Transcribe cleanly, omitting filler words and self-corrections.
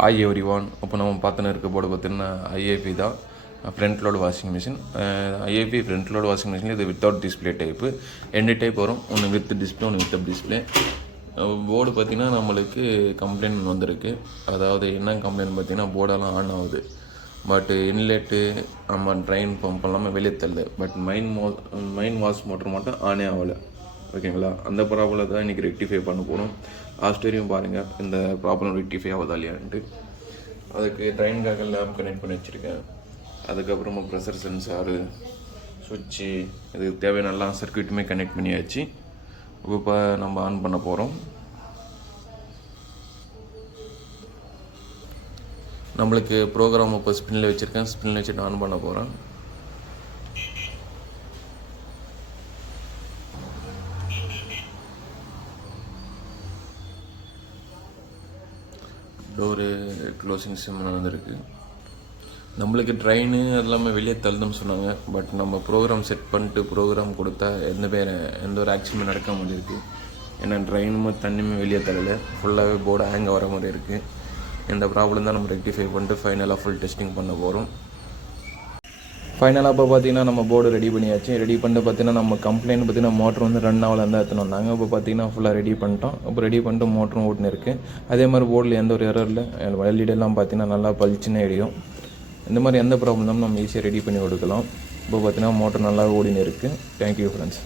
Hi everyone. இப்போ நம்ம பார்த்துன்னு இருக்க போர்டு பார்த்தீங்கன்னா ஐஏபி தான், front load washing machine. IAB front load washing machine இது வித்தவுட் டிஸ்பிளே டைப்பு. 2 டைப் வரும், ஒன்று வித் டிஸ்பிளே, ஒன்று வித்தவுட் டிஸ்பிளே. போர்டு பார்த்திங்கன்னா நம்மளுக்கு கம்ப்ளைண்ட் வந்திருக்கு. அதாவது என்ன கம்ப்ளைண்ட் பார்த்திங்கன்னா போர்டெல்லாம் ஆன் ஆகுது, பட் இன்லெட்டு ட்ரைன் பம்ப் எல்லாமே வெளியே தள்ளுது. பட் மெயின் வாஷ் மோட்டர் மட்டும் ஆனே ஆகலை. ஓகேங்களா, அந்த ப்ராப்ளம் தான் இன்றைக்கி ரெக்டிஃபை பண்ண போகணும். லாஸ்ட் வரையும் பாருங்கள் இந்த ப்ராப்ளம் ரெக்டிஃபை ஆகுதா இல்லையான்ட்டு. அதுக்கு ட்ரைனுக்காக லேம்ப் கனெக்ட் பண்ணி வச்சுருக்கேன். அதுக்கப்புறமா ப்ரெஷர் சென்சாரு, சுவிட்சு, இதுக்கு தேவையான எல்லா சர்க்யூட்டுமே கனெக்ட் பண்ணியாச்சு. இப்போ நம்ம ஆன் பண்ண போகிறோம். நம்மளுக்கு ப்ரோக்ராம் இப்போ ஸ்பின்னில் வச்சுருக்கேன். ஸ்பின்னில் வச்சுட்டு ஆன் பண்ண போகிறேன். டோரு க்ளோசிங் சிம் வந்துருக்கு. நம்மளுக்கு ட்ரெயின் எல்லாமே வெளியே தள்ளுதுன்னு சொன்னாங்க. பட் நம்ம ப்ரோக்ராம் செட் பண்ணிட்டு ப்ரோக்ராம் கொடுத்தா எந்த ஒரு ஆக்ஷனுமே நடக்க மாதிரி இருக்குது. ஏன்னா ட்ரெயினுமே தண்ணியுமே வெளியே தள்ளலை, ஃபுல்லாகவே போர்டு ஹேங் வர மாதிரி இருக்குது. இந்த ப்ராப்ளம் தான் நம்ம ரெக்டிஃபை பண்ணிட்டு ஃபைனலாக ஃபுல் டெஸ்டிங் பண்ண போகிறோம். ஃபைனலாக இப்போ பார்த்தீங்கன்னா நம்ம போர்டு ரெடி பண்ணியாச்சு. ரெடி பண்ணிட்டு பார்த்தீங்கன்னா நம்ம கம்ப்ளைண்ட் பார்த்தீங்கன்னா மோட்ரு வந்து ரன் ஆகல தான் எடுத்துன்னு வந்தாங்க. இப்போ பார்த்தீங்கன்னா ஃபுல்லாக ரெடி பண்ணிட்டோம். இப்போ ரெடி பண்ணிட்டு மோட்டரும் ஓட்டுன்னு இருக்குது. அதே மாதிரி போர்டில் எந்த ஒரு எரர் இல்லை. எல்இடியெல்லாம் பார்த்தீங்கன்னா நல்லா பளிச்சுன்னு எரியும். இந்த மாதிரி எந்த ப்ராப்ளம் நம்ம ஈஸியாக ரெடி பண்ணி கொடுக்கலாம். இப்போ பார்த்தீங்கன்னா மோட்டர் நல்லா ஓடின்னு இருக்குது. Thank you friends.